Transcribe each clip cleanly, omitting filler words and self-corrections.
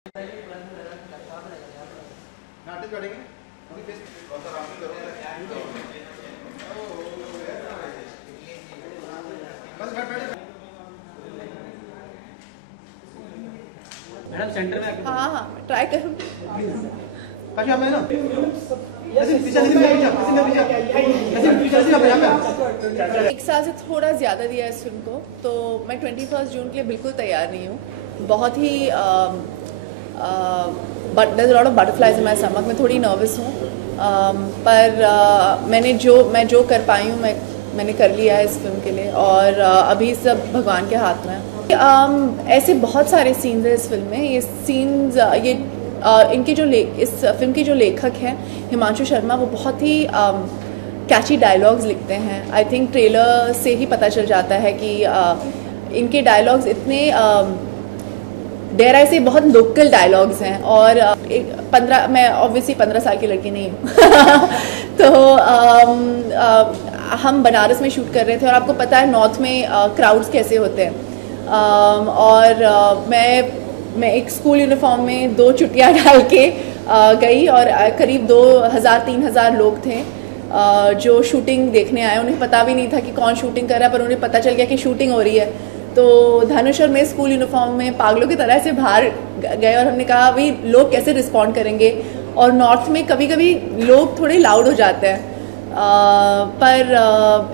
Madam centre में। हाँ हाँ ट्राई करूँ। एक साल से थोड़ा ज़्यादा दिया है इस फिल्म को, तो मैं 21 जून के लिए बिल्कुल तैयार नहीं हूँ। बहुत ही but there lot of butterflies in my stomach. मैं थोड़ी नर्वस हूँ, पर मैं जो कर पाई हूँ मैंने कर लिया है इस फिल्म के लिए, और अभी सब भगवान के हाथ में है। ऐसे बहुत सारे सीन्स हैं इस फिल्म में। ये सीन्स इनके इस फिल्म के जो लेखक हैं हिमांशु शर्मा, वो बहुत ही कैची डायलॉग्स लिखते हैं। आई थिंक ट्रेलर से ही पता चल जाता है कि इनके डायलॉग्स इतने डेयर आई से बहुत लोकल डायलॉग्स हैं। और मैं ऑब्वियसली 15 साल की लड़की नहीं हूँ तो हम बनारस में शूट कर रहे थे, और आपको पता है नॉर्थ में क्राउड्स कैसे होते हैं। और मैं एक स्कूल यूनिफॉर्म में 2 चुटियाँ डाल के गई, और करीब 2000-3000 लोग थे जो शूटिंग देखने आए। उन्हें पता भी नहीं था कि कौन शूटिंग कर रहा है, पर उन्हें पता चल गया कि शूटिंग हो रही है। तो धनुष और मैं स्कूल यूनिफॉर्म में पागलों की तरह से बाहर गए, और हमने कहा भाई लोग कैसे रिस्पॉन्ड करेंगे। और नॉर्थ में कभी कभी लोग थोड़े लाउड हो जाते हैं, पर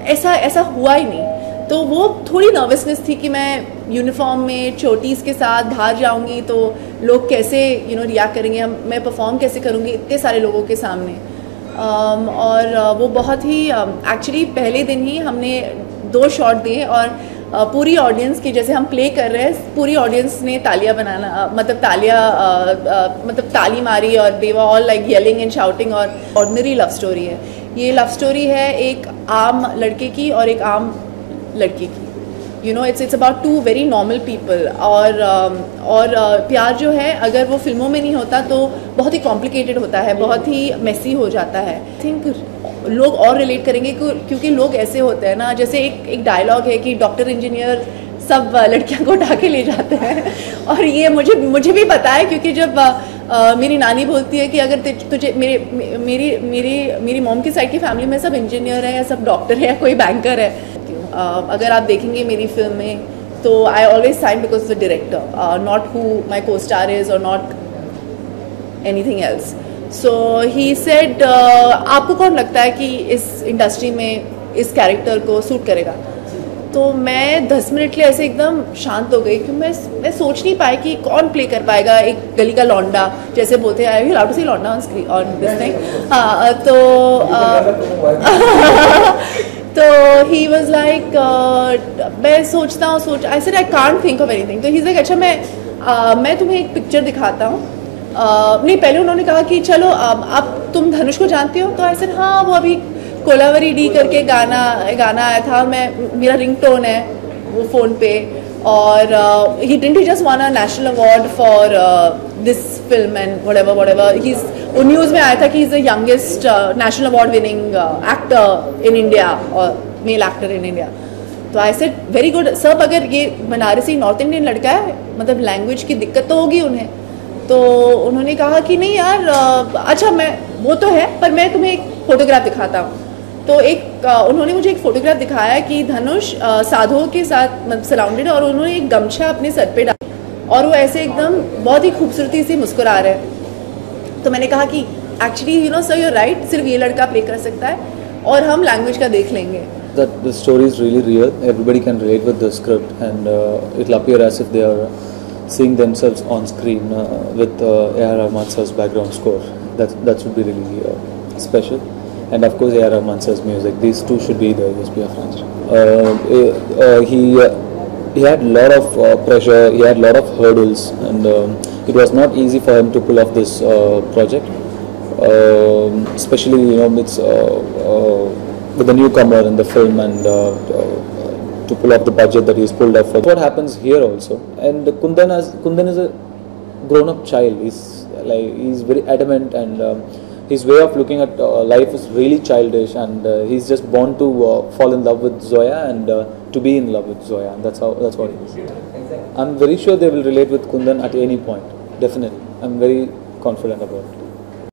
ऐसा हुआ ही नहीं। तो वो थोड़ी नर्वसनेस थी कि मैं यूनिफॉर्म में चोटीज़ के साथ बाहर जाऊंगी तो लोग कैसे रिएक्ट करेंगे, मैं परफॉर्म कैसे करूंगी इतने सारे लोगों के सामने। और वो बहुत ही एक्चुअली पहले दिन ही हमने 2 शॉट दिए, और पूरी ऑडियंस की, जैसे हम प्ले कर रहे हैं, पूरी ऑडियंस ने ताली मारी, और they were all like yelling and shouting. और ऑर्डिनरी लव स्टोरी है ये। लव स्टोरी है एक आम लड़के की और एक आम लड़की की। It's about 2 very normal people. और प्यार जो है अगर वो फिल्मों में नहीं होता तो बहुत ही कॉम्प्लिकेटेड होता है, बहुत ही मेसी हो जाता है। आई थिंक लोग और रिलेट करेंगे क्योंकि लोग ऐसे होते हैं ना, जैसे एक डायलॉग है कि डॉक्टर इंजीनियर सब लड़कियों को उठा के ले जाते हैं। और ये मुझे भी पता है, क्योंकि जब मेरी नानी बोलती है कि अगर तुझे मेरी मॉम की साइड की फैमिली में सब इंजीनियर है या सब डॉक्टर है या कोई बैंकर है। अगर आप देखेंगे मेरी फिल्म में तो I always sign because the director, not who my co-star is और not anything else. So he said आपको कौन लगता है कि इस इंडस्ट्री में इस कैरेक्टर को सूट करेगा। तो मैं 10 मिनट के लिए ऐसे एकदम शांत हो गई, क्योंकि मैं सोच नहीं पाई कि कौन प्ले कर पाएगा एक गली का लौंडा, जैसे बोलते हैं आई विल हाउ टू सी लौंडा on screen on this thing. हाँ तो ही वॉज लाइक मैं सोचता हूँ I said I can't think of anything. तो ही इज लाइक अच्छा मैं तुम्हें एक पिक्चर दिखाता हूँ। नहीं, पहले उन्होंने कहा कि चलो अब तुम धनुष को जानती हो। तो आई सेड हाँ, वो अभी कोलावरी डी करके गाना आया था, मेरा रिंगटोन है वो फ़ोन पे। और he didn't just one a national award for this film and whatever वो न्यूज़ में आया था कि is the youngest national award winning actor in India और मेल एक्टर इन इंडिया। तो आई सेड वेरी गुड सब। अगर ये बनारसी नॉर्थ इंडियन लड़का है, मतलब लैंग्वेज की दिक्कत तो होगी उन्हें। तो उन्होंने कहा कि नहीं यार, अच्छा वो तो है, पर मैं तुम्हें एक फ़ोटोग्राफ दिखाता हूँ। तो उन्होंने मुझे एक फ़ोटोग्राफ दिखाया कि धनुष साधुओं के साथ सराउंडेड, और उन्होंने एक गमछा अपने सर पे डाला और वो ऐसे एकदम बहुत ही खूबसूरती से मुस्कुरा रहे हैं। तो मैंने कहा कि एक्चुअली सर यू राइट, सिर्फ ये लड़का प्ले कर सकता है और हम लैंग्वेज का देख लेंगे। That the story is really real. Everybody can relate with the script, and it'll appear as if they are seeing themselves on screen with A.R. Rahman sir's background score. That should be really special. And of course A.R. Rahman sir's music. These two should be the USP of Ranjit. He had a lot of pressure, he had a lot of hurdles, and it was not easy for him to pull off this project. Especially it's with a newcomer in the film, and to pull off the budget that he's pulled off for. What happens here also, and Kundan is a grown-up child. He's very adamant, and his way of looking at life is really childish, and he's just born to fall in love with Zoya and to be in love with Zoya, and that's what it is. I'm very sure they will relate with Kundan at any point. definitely. I'm very confident about it.